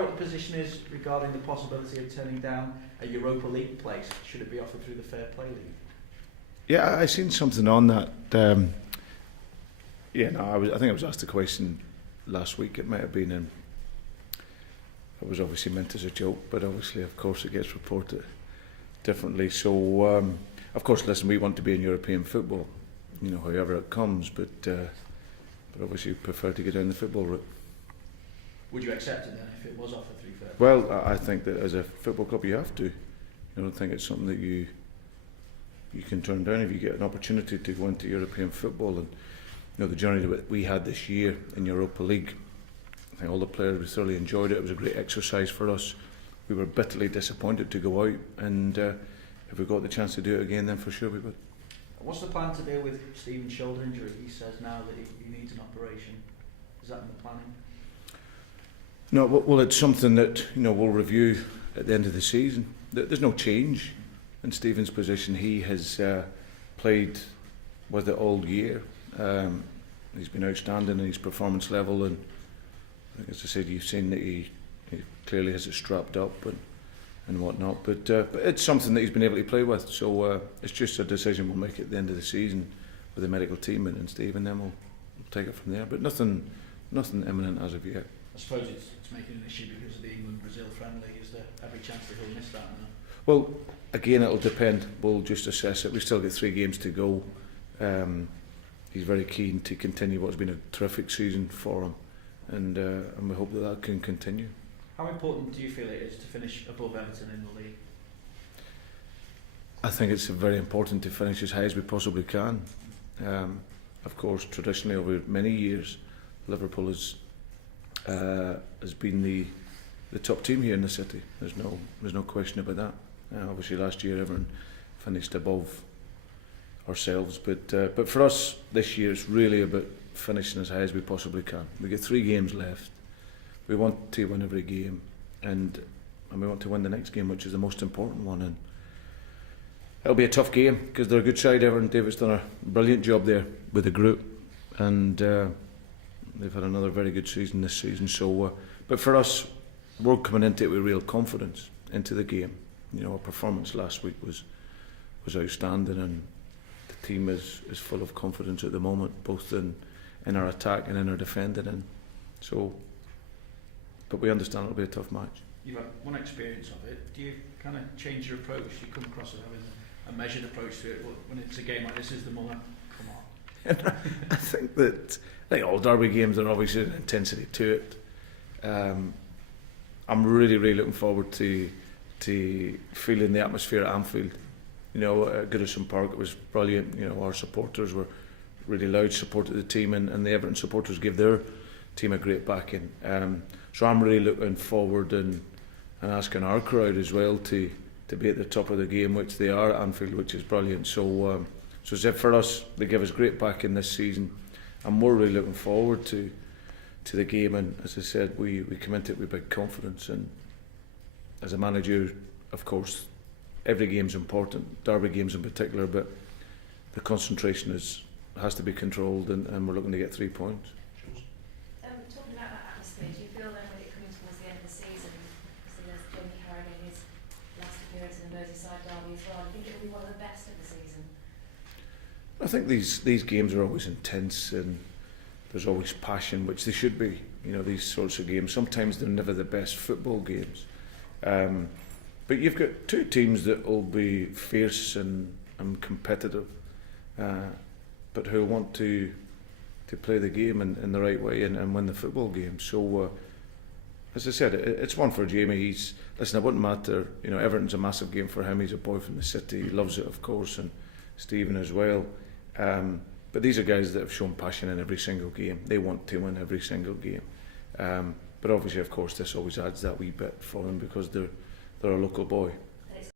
What the position is regarding the possibility of turning down a Europa League place? Should it be offered through the Fair Play League? Yeah, I seen something on that. I think I was asked a question last week. It might have been in. It was obviously meant as a joke, but obviously, of course, it gets reported differently. So, of course, listen, we want to be in European football, however it comes. But obviously, we prefer to get down the football route. Would you accept it then if it was offered through Fair Play? Well, I think that as a football club, you have to. I don't think it's something that you can turn down if you get an opportunity to go into European football. And the journey that we had this year in Europa League, I think all the players thoroughly enjoyed it. It was a great exercise for us. We were bitterly disappointed to go out, and if we got the chance to do it again, then for sure we would. What's the plan to deal with Stephen's shoulder injury? He says now that he needs an operation. Is that in the planning? No, well, it's something that we'll review at the end of the season. There's no change in Stephen's position. He has played with it all year. He's been outstanding in his performance level, and I think, as I said, you've seen that he clearly has it strapped up and whatnot. But it's something that he's been able to play with. So it's just a decision we'll make at the end of the season with the medical team and Stephen. Then we'll take it from there. But nothing imminent as of yet. I suppose it's making an issue because of the England-Brazil friendly. Is there every chance that he'll miss that now? Well, again, it'll depend. We'll just assess it. We've still got 3 games to go. He's very keen to continue what's been a terrific season for him, and we hope that can continue. How important do you feel it is to finish above Everton in the league? I think it's very important to finish as high as we possibly can. Of course, traditionally over many years, Liverpool has been the top team here in the city. There's no question about that. Obviously, last year Everton finished above ourselves, but for us this year it's really about finishing as high as we possibly can. We get 3 games left. We want to win every game, and we want to win the next game, which is the most important one. And it'll be a tough game because they're a good side. Everton, David's done a brilliant job there with the group, and they've had another very good season this season. So, but for us, we're coming into it with real confidence into the game. Our performance last week was outstanding, and the team is full of confidence at the moment, both in our attack and in our defending. And so, but we understand it'll be a tough match. You've had one experience of it. Do you kind of change your approach? Do you come across as having a measured approach to it when it's a game like this? Is the more come on? I think that all derby games are obviously an intensity to it. I'm really looking forward to feeling the atmosphere at Anfield. At Goodison Park it was brilliant. Our supporters were really loud, supported the team, and the Everton supporters gave their team a great backing. So I'm really looking forward and asking our crowd as well to be at the top of the game, which they are at Anfield, which is brilliant. So as if for us, they give us great backing this season. I'm more really looking forward to the game, and as I said, we come into it with big confidence. And as a manager, of course, every game's important, derby games in particular, but the concentration has to be controlled, and we're looking to get 3 points. Talking about that atmosphere, do you feel then when it comes towards the end of the season, so there's Jamie Carragher in his last appearance in the Merseyside derby as well, I think it'll be one of the best of the season? I think these games are always intense, and there's always passion, which they should be. These sorts of games, sometimes they're never the best football games. But you've got 2 teams that will be fierce and competitive, but who want to play the game in the right way and win the football game. So, as I said, it's one for Jamie. Listen, it wouldn't matter. Everton's a massive game for him. He's a boy from the city. He loves it, of course, and Stephen as well. But these are guys that have shown passion in every single game. They want to win every single game. But obviously, of course, this always adds that wee bit for them because they're a local boy.